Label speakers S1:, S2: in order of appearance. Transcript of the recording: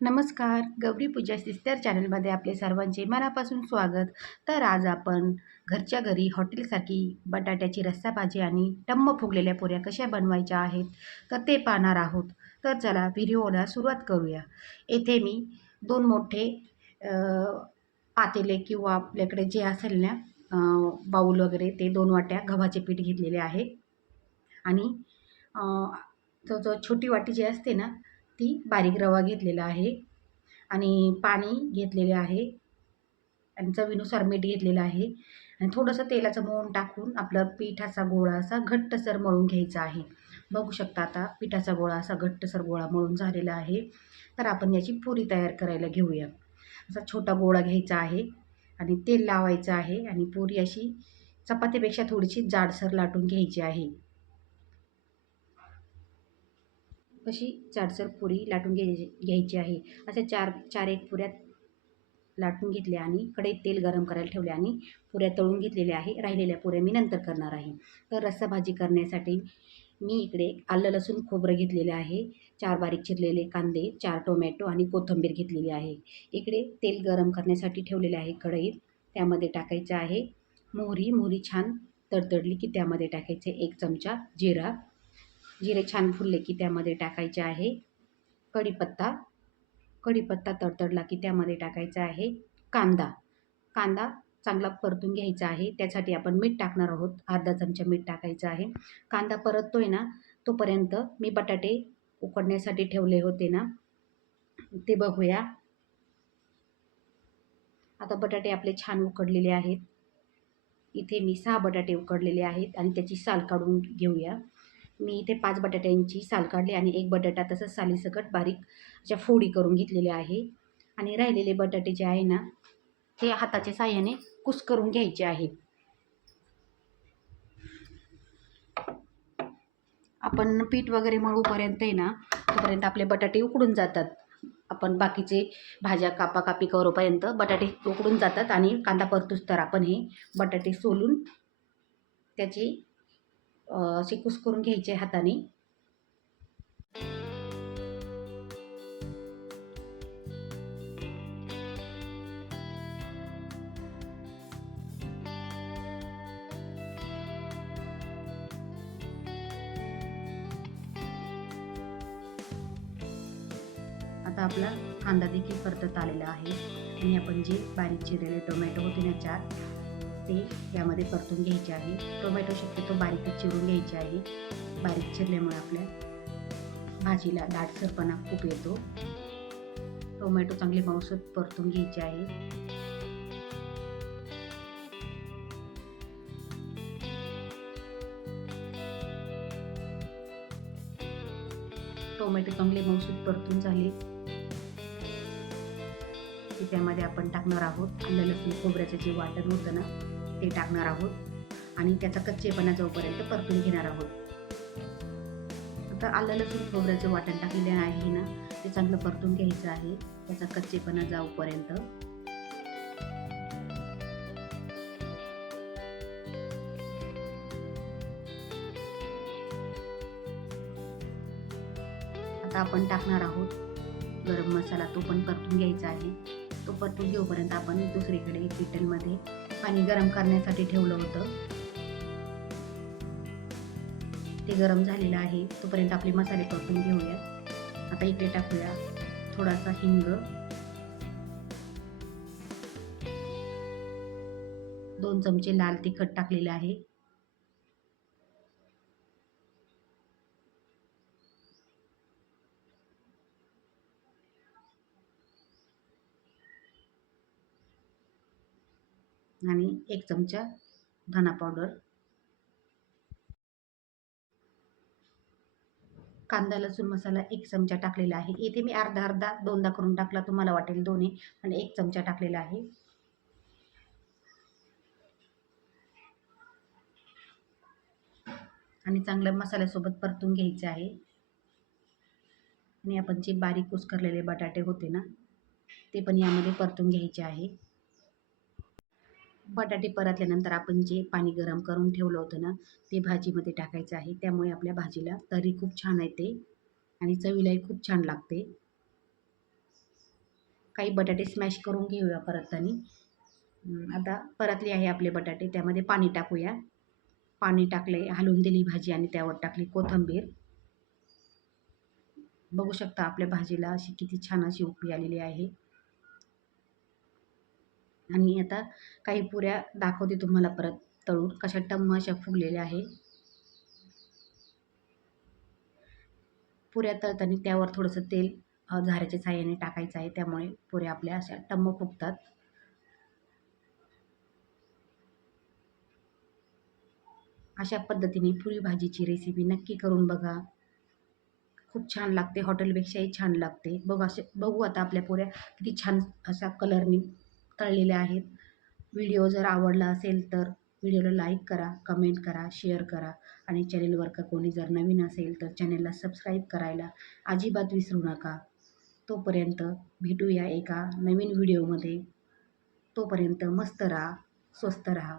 S1: नमस्कार. गौरी पूजा सिस्टर चॅनलमध्ये आपले सर्वांचे मनापासून स्वागत. तर आज आपण घरच्या घरी हॉटेलसारखी बटाट्याची रस्सा भाजी आणि टम्म फुगलेल्या पोऱ्या कशा बनवायच्या आहेत तर ते पाहणार आहोत. तर चला व्हिडिओला सुरुवात करूया. येथे मी दोन मोठे पातेले किंवा आपल्याकडे जे असेल ना बाऊल वगैरे ते दोन वाट्या गव्हाचे पीठ घेतलेले आहे. आणि तो जो जो छोटी वाटी जी असते ना ती बारीक रवा घेतलेला आहे आणि पाणी घेतलेले आहे. आणि चवीनुसार मीठ घेतलेलं आहे. आणि थोडंसं तेलाचं मोहन टाकून आपलं पिठाचा गोळा असा घट्टसर मळून घ्यायचा आहे. बघू शकता आता पिठाचा गोळा असा घट्टसर गोळा मळून झालेला आहे. तर आपण याची पुरी तयार करायला घेऊया. असा छोटा गोळा घ्यायचा आहे आणि तेल लावायचं आहे आणि पुरी अशी चपातीपेक्षा थोडीशी जाडसर लाटून घ्यायची आहे. अशी जाडसर पुरी लाटून घ्यायची घ्यायची आहे? अशा चार चार एक पुऱ्या लाटून घेतल्या आणि कढईत तेल गरम करायला ठेवले आणि पुऱ्या तळून घेतलेल्या आहे राहिलेल्या पुऱ्या मी नंतर करणार आहे. तर रस्सा भाजी करण्यासाठी मी इकडे आलं लसूण खोबरं घेतलेलं आहे चार बारीक चिरलेले कांदे चार टोमॅटो आणि कोथिंबीर घेतलेली आहे. इकडे तेल गरम करण्यासाठी ठेवलेले आहे कढईत त्यामध्ये टाकायचं आहे मोहरी मोहरी छान तडतडली की त्यामध्ये टाकायचे एक चमचा जिरा जिरे छान फुलले की त्यामध्ये टाकायचे आहे. कढीपत्ता. कढीपत्ता तडतडला की त्यामध्ये टाकायचा आहे कांदा. कांदा चांगला परतून घ्यायचा आहे. त्यासाठी आपण मीठ टाकणार आहोत. अर्धा चमचा मीठ टाकायचं आहे. कांदा परततोय ना तोपर्यंत मी बटाटे उकडण्यासाठी ठेवले होते ना. ते बघूया. आता बटाटे आपले छान उकडलेले आहेत. इथे मी सहा बटाटे उकडलेले आहेत आणि त्याची साल काढून घेऊया. मी इथे पाच बटाट्यांची साल काढली आणि एक बटाटा तसंच सालीसकट बारीक अशा फोडी करून घेतलेले आहे. आणि राहिलेले बटाटे जे आहे ना ते हाताच्या साह्याने कुस करून घ्यायचे आहे. आपण पीठ वगैरे मळूपर्यंत आहे ना तोपर्यंत आपले बटाटे उकडून जातात. आपण बाकीचे भाज्या कापा कापी करूपर्यंत बटाटे उकडून जातात आणि कांदा परतूस तर आपण हे बटाटे सोलून त्याची असे कुस करून घ्यायचे हाताने. आता आपला कांदा देखील परतत आलेला आहे. आणि आपण जे बारीक चिरलेले टोमॅटो होते ना चार ते यामध्ये परतून घ्यायचे आहे. टोमॅटो शक्यतो बारीक चिरून घ्यायचे आहे. बारीक चिरल्यामुळे आपल्या भाजीला दाटसरपणा खूप येतो. टोमॅटो चांगले मांसत परतून घ्यायचे आहे. टोमॅटो चांगले मौसूद परतून झाले. की त्यामध्ये आपण टाकणार आहोत आलं लसूण खोबऱ्याचं जे वाटण होतं ना ते टाकणार आहोत. आणि त्याचा कच्चेपणा जोपर्यंत परतून घेणार आहोत. आता आलं लसूण खोबऱ्याचं वाटण टाकलेले आहे ना ते चांगलं परतून घ्यायचं आहे. त्याचा कच्चेपणा जाऊपर्यंत. आता आपण टाकणार आहोत गरम मसाला तो पण परतून घ्यायचा आहे. तो परतून घेऊपर्यंत आपण दुसरीकडे पिठलमध्ये पाणी गरम करण्यासाठी ठेवलं होतं. ते गरम झालेलं आहे. तोपर्यंत आपले मसाले परतून घेऊया आता इकडे टाकूया थोडासा हिंग. दोन चमचे लाल तिखट टाकलेले आहे. आणि एक चमचा धना पावडर कांदा लसूण मसाला एक चमचा टाकलेला आहे. इथे मी अर्धा अर्धा दोनदा करून टाकला तुम्हाला वाटेल दोन्ही आणि एक चमचा टाकलेला आहे. आणि चांगलं मसाल्यासोबत परतून घ्यायचे आहे. आणि आपण जे बारीक कुस्करलेले बटाटे होते ना ते पण यामध्ये परतून घ्यायचे आहे. बटाटे परतल्यानंतर आपण जे पाणी गरम करून ठेवलं होतं ना ते भाजीमध्ये टाकायचं आहे. त्यामुळे आपल्या भाजीला तरी खूप छान येते आणि चवीलाही खूप छान लागते. काही बटाटे स्मॅश करून घेऊया परततानी आता परतले आहे आपले बटाटे. त्यामध्ये पाणी टाकूया. पाणी टाकले हलवून दिली भाजी आणि त्यावर टाकली कोथिंबीर. बघू शकता आपल्या भाजीला अशी किती छान अशी उकळी आलेली आहे. आणि आता काही पुऱ्या दाखवते तुम्हाला परत तळून. कशा टम्म अशा फुगलेल्या आहे. पुऱ्या तळताना त्यावर थोडंसं तेल झाऱ्याच्या साह्याने टाकायचं आहे. त्यामुळे पुऱ्या आपल्या अशा टम्म फुगतात. अशा पद्धतीने पुरी भाजीची रेसिपी नक्की करून बघा. खूप छान लागते. हॉटेलपेक्षाही छान लागते. बघ असे बघू आता आपल्या पुऱ्या किती छान अशा कलरनी तळलेल्या आहेत. व्हिडिओ जर आवडला असेल तर व्हिडिओला लाईक करा कमेंट करा शेअर करा आणि चॅनेलवर का कोणी जर नवीन असेल तर चॅनेलला सबस्क्राईब करायला अजिबात विसरू नका. तोपर्यंत भेटूया एका नवीन व्हिडिओमध्ये. तोपर्यंत मस्त राहा स्वस्त राहा.